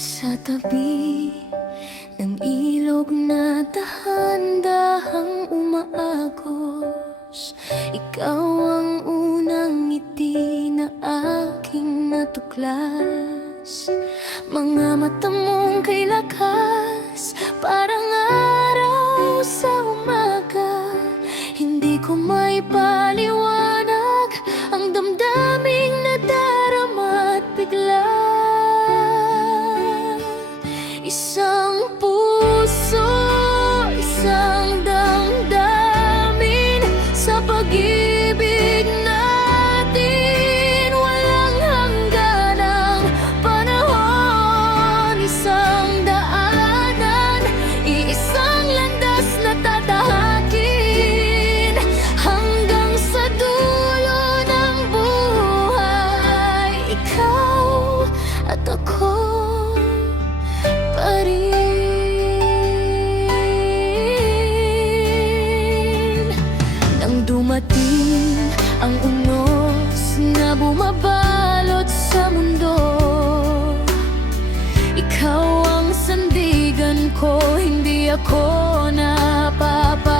Sa tabi ng ilog na dahan-dahang umaagos, ikaw ang unang ngiti na aking natuklas. Mga mata mong kay lakas, parang araw sa umaga. Hindi ko may paliwanag ang damdaming nadarama at bigla. Isang puso, isang damdamin sa pag-ibig natin. Walang hangganang panahon, isang daanan, iisang landas na tatahakin hanggang sa dulo ng buhay. Ikaw at ako pa rin. Nang dumating ang unos na bumabalot sa mundo, ikaw ang sandigan ko, hindi ako napapa